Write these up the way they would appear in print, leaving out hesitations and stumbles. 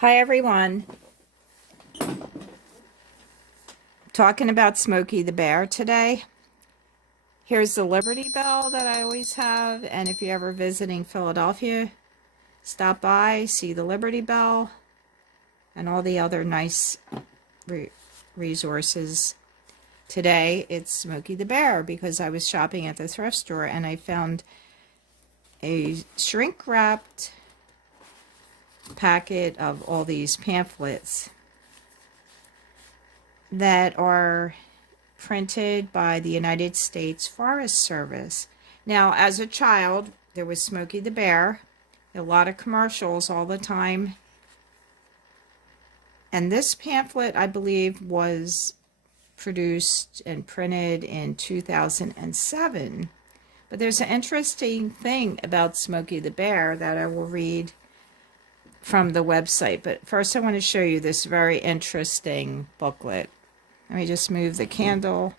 Hi everyone. Talking about Smokey the Bear today. Here's the Liberty Bell that I always have, and if you're ever visiting Philadelphia, stop by, see the Liberty Bell and all the other nice resources. Today it's Smokey the Bear because I was shopping at the thrift store and I found a shrink-wrapped packet of all these pamphlets that are printed by the United States Forest Service. Now, as a child, there was Smokey the Bear, a lot of commercials all the time. And this pamphlet, I believe, was produced and printed in 2007. But there's an interesting thing about Smokey the Bear that I will read from the website. But first I want to show you this very interesting booklet. Let me just move the candle.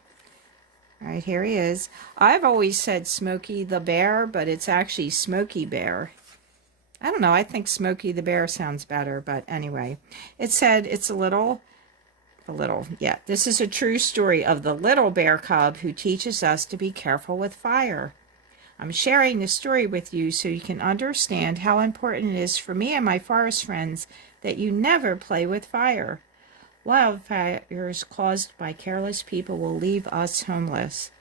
All right, here he is. I've always said Smokey the Bear, but it's actually Smokey Bear. I don't know, I think Smokey the Bear sounds better, but anyway. It said it's this is a true story of the little bear cub who teaches us to be careful with fire. I'm sharing this story with you so you can understand how important it is for me and my forest friends that you never play with fire. Wildfires caused by careless people will leave us homeless.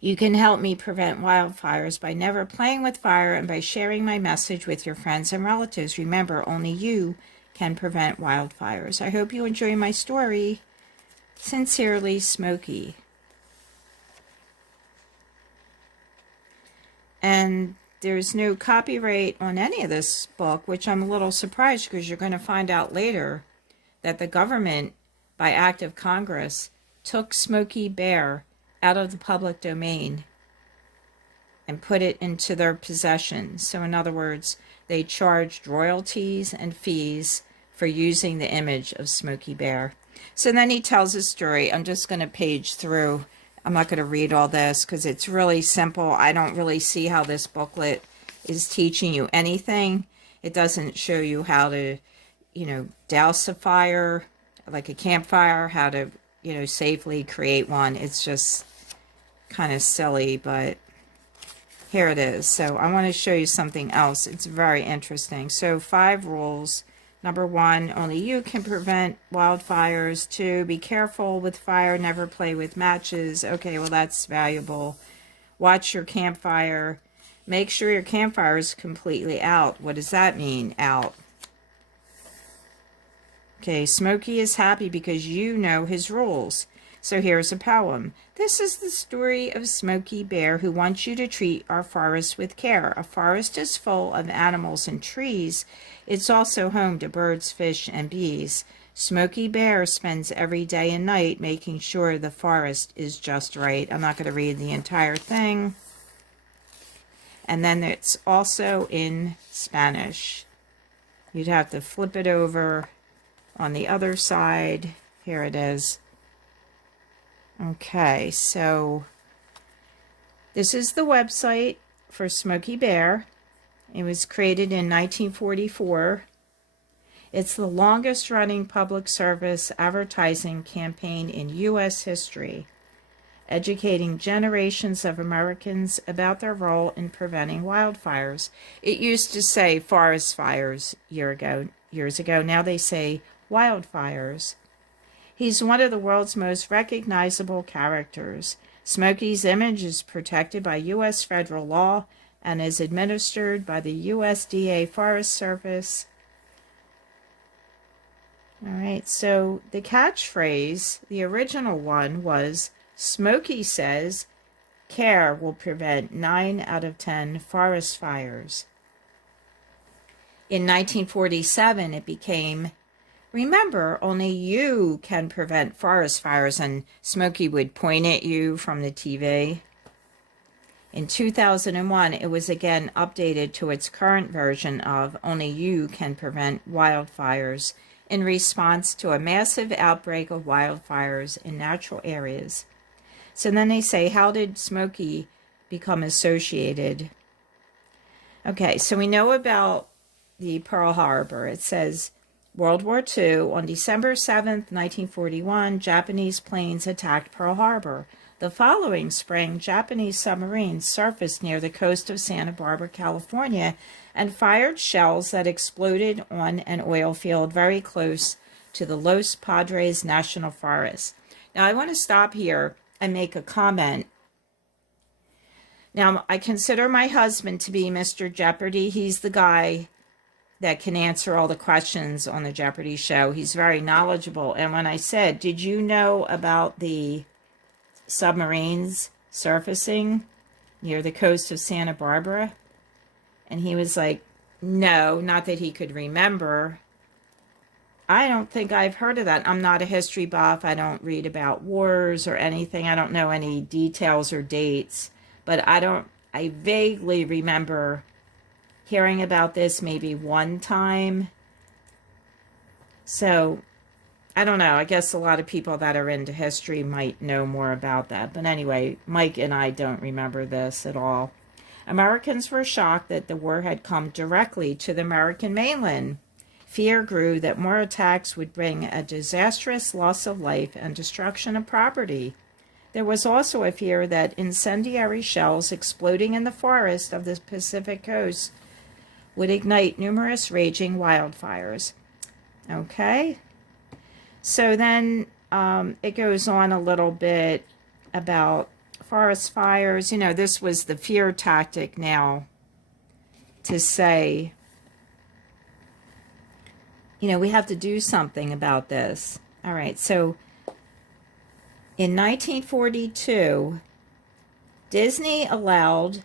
You can help me prevent wildfires by never playing with fire and by sharing my message with your friends and relatives. Remember, only you can prevent wildfires. I hope you enjoy my story. Sincerely, Smokey. And there's no copyright on any of this book, which I'm a little surprised because you're going to find out later that the government, by act of Congress, took Smokey Bear out of the public domain and put it into their possession. So in other words, they charged royalties and fees for using the image of Smokey Bear. So then he tells a story. I'm just going to page through. I'm not going to read all this because it's really simple. I don't really see how this booklet is teaching you anything. It doesn't show you how to douse a fire, like a campfire, how to, safely create one. It's just kind of silly, but here it is. So I want to show you something else. It's very interesting. So 5 rules. Number 1, only you can prevent wildfires. 2, be careful with fire, never play with matches. Okay, well that's valuable. Watch your campfire. Make sure your campfire is completely out. What does that mean, out? Okay, Smokey is happy because you know his rules. So here's a poem. This is the story of Smokey Bear who wants you to treat our forest with care. A forest is full of animals and trees. It's also home to birds, fish, and bees. Smokey Bear spends every day and night making sure the forest is just right. I'm not going to read the entire thing. And then it's also in Spanish. You'd have to flip it over on the other side. Here it is. Okay, so this is the website for Smokey Bear. It was created in 1944. It's the longest running public service advertising campaign in U.S. history, educating generations of Americans about their role in preventing wildfires. It used to say forest fires years ago. Now they say wildfires. He's one of the world's most recognizable characters. Smokey's image is protected by U.S. federal law and is administered by the USDA Forest Service. All right, so the catchphrase, the original one was, Smokey says, care will prevent 9 out of 10 forest fires. In 1947, it became, remember, only you can prevent forest fires, and Smokey would point at you from the TV. In 2001, it was again updated to its current version of only you can prevent wildfires in response to a massive outbreak of wildfires in natural areas. So then they say, how did Smokey become associated? Okay, so we know about the Pearl Harbor. It says, World War II, on December 7th, 1941, Japanese planes attacked Pearl Harbor. The following spring, Japanese submarines surfaced near the coast of Santa Barbara, California, and fired shells that exploded on an oil field very close to the Los Padres National Forest. Now, I want to stop here and make a comment. Now, I consider my husband to be Mr. Jeopardy. He's the guy that can answer all the questions on the Jeopardy show. He's very knowledgeable. And when I said, did you know about the submarines surfacing near the coast of Santa Barbara? And he was like, no, not that he could remember. I don't think I've heard of that. I'm not a history buff. I don't read about wars or anything. I don't know any details or dates. But I vaguely remember hearing about this maybe one time. So, I don't know. I guess a lot of people that are into history might know more about that. But anyway, Mike and I don't remember this at all. Americans were shocked that the war had come directly to the American mainland. Fear grew that more attacks would bring a disastrous loss of life and destruction of property. There was also a fear that incendiary shells exploding in the forest of the Pacific coast would ignite numerous raging wildfires. Okay, so then it goes on a little bit about forest fires. You know, this was the fear tactic now to say, you know, we have to do something about this. All right, so in 1942, Disney allowed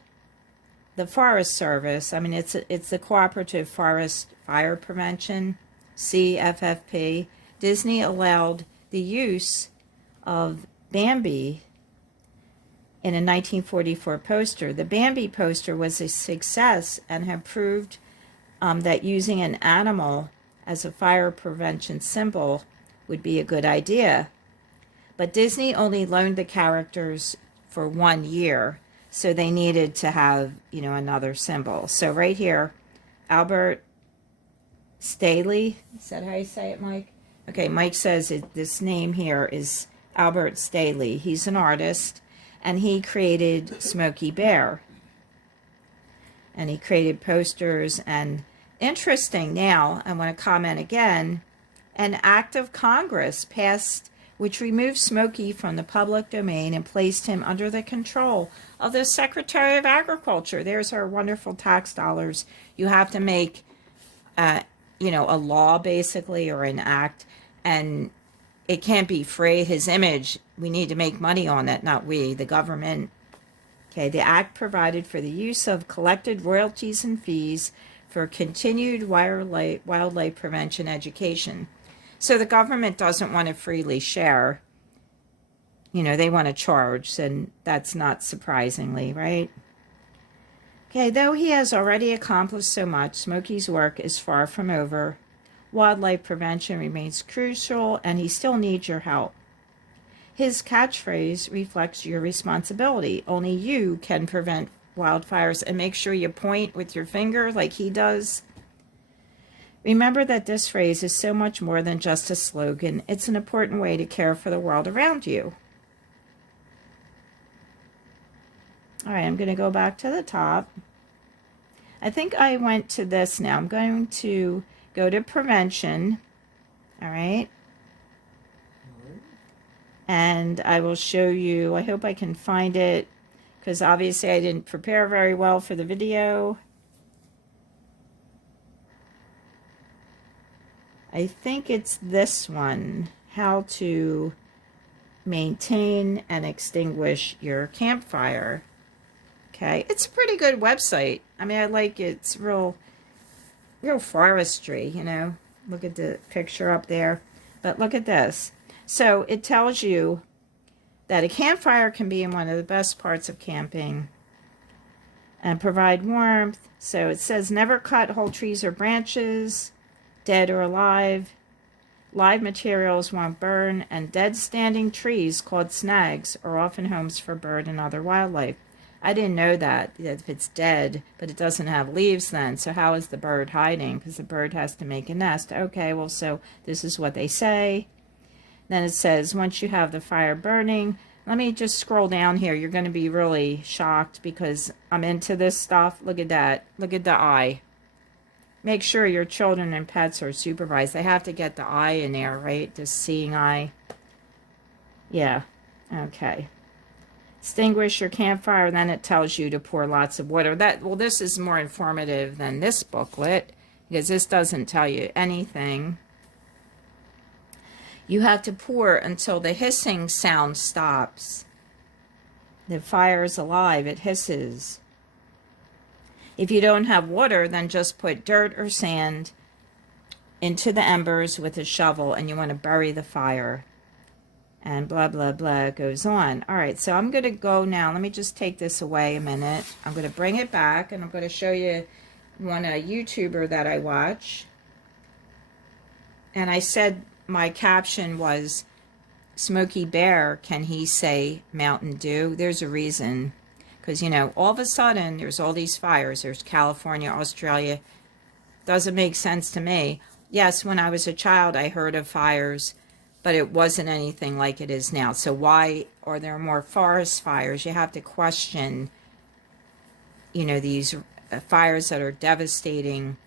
the Forest Service, I mean, it's the Cooperative Forest Fire Prevention, CFFP. Disney allowed the use of Bambi in a 1944 poster. The Bambi poster was a success and had proved that using an animal as a fire prevention symbol would be a good idea. But Disney only loaned the characters for 1 year, so they needed to have, you know, another symbol. So right here, Albert Staehle, is that how you say it, Mike? Okay, Mike says this name here is Albert Staehle. He's an artist, and he created Smokey Bear. And he created posters, and interesting now, I want to comment again, an act of Congress passed which removed Smokey from the public domain and placed him under the control of the Secretary of Agriculture. There's our wonderful tax dollars. You have to make, you know, a law basically, or an act, and it can't be free. His image, we need to make money on it, not we, the government. Okay, the act provided for the use of collected royalties and fees for continued wildlife prevention education. So the government doesn't want to freely share. You know, they want to charge, and that's not surprisingly, right? Okay, though he has already accomplished so much, Smokey's work is far from over. Wildlife prevention remains crucial, and he still needs your help. His catchphrase reflects your responsibility. Only you can prevent wildfires, and make sure you point with your finger like he does. Remember that this phrase is so much more than just a slogan. It's an important way to care for the world around you. All right, I'm going to go back to the top. I think I went to this now. I'm going to go to prevention. All right. And I will show you, I hope I can find it, because obviously I didn't prepare very well for the video. I think it's this one, how to maintain and extinguish your campfire. Okay, it's a pretty good website. I mean, I like it. It's real forestry, you know. Look at the picture up there. But look at this. So it tells you that a campfire can be in one of the best parts of camping and provide warmth. So it says never cut whole trees or branches, dead or alive. Live materials won't burn, and dead standing trees called snags are often homes for bird and other wildlife. I didn't know that if it's dead, but it doesn't have leaves then. So how is the bird hiding? Because the bird has to make a nest. Okay, well, so this is what they say. Then it says, once you have the fire burning, let me just scroll down here. You're going to be really shocked because I'm into this stuff. Look at that. Look at the eye. Make sure your children and pets are supervised. They have to get the eye in there, right? The seeing eye. Yeah. Okay. Extinguish your campfire. Then it tells you to pour lots of water. Well, this is more informative than this booklet because this doesn't tell you anything. You have to pour until the hissing sound stops. The fire is alive. It hisses. If you don't have water, then just put dirt or sand into the embers with a shovel, and you want to bury the fire. And blah, blah, blah goes on. All right, so I'm going to go now. Let me just take this away a minute. I'm going to bring it back, and I'm going to show you a YouTuber that I watch. And I said my caption was, Smokey Bear, can he say Mountain Dew? There's a reason. Because, you know, all of a sudden, there's all these fires. There's California, Australia. Doesn't make sense to me. Yes, when I was a child, I heard of fires, but it wasn't anything like it is now. So why are there more forest fires? You have to question, you know, these fires that are devastating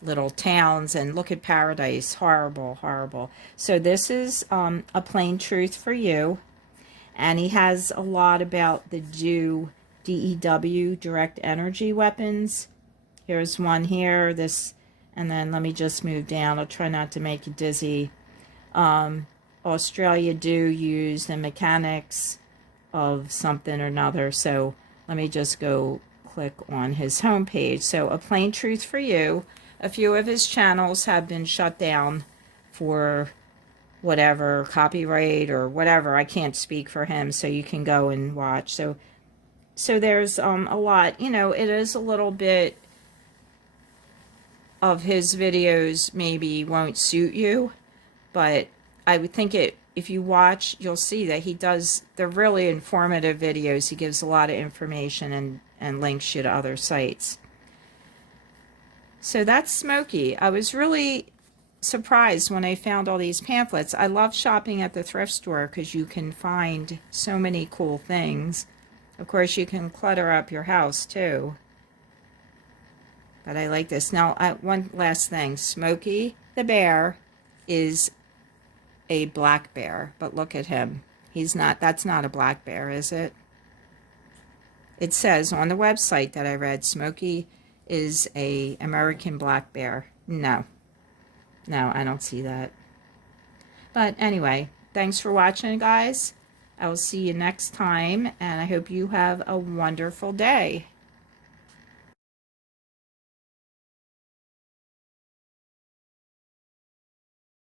little towns. And look at Paradise. Horrible, horrible. So this is A Plain Truth for You. And he has a lot about the DEW, direct energy weapons. Here's one here, this, and then let me just move down. I'll try not to make you dizzy. Australia do use the mechanics of something or another. So let me just go click on his homepage. So A Plain Truth for You. A few of his channels have been shut down for whatever, copyright or whatever. I can't speak for him, so you can go and watch. So there's a lot, you know, it is a little bit of his videos maybe won't suit you, but I would think if you watch, you'll see that he does, they're really informative videos. He gives a lot of information and links you to other sites. So that's Smokey. I was really surprised when I found all these pamphlets. I love shopping at the thrift store because you can find so many cool things. Of course, you can clutter up your house, too. But I like this. Now, one last thing. Smokey the Bear is a black bear. But look at him. He's not, that's not a black bear, is it? It says on the website that I read, Smokey is a American black bear. No. No, I don't see that. But anyway, thanks for watching, guys. I will see you next time, and I hope you have a wonderful day.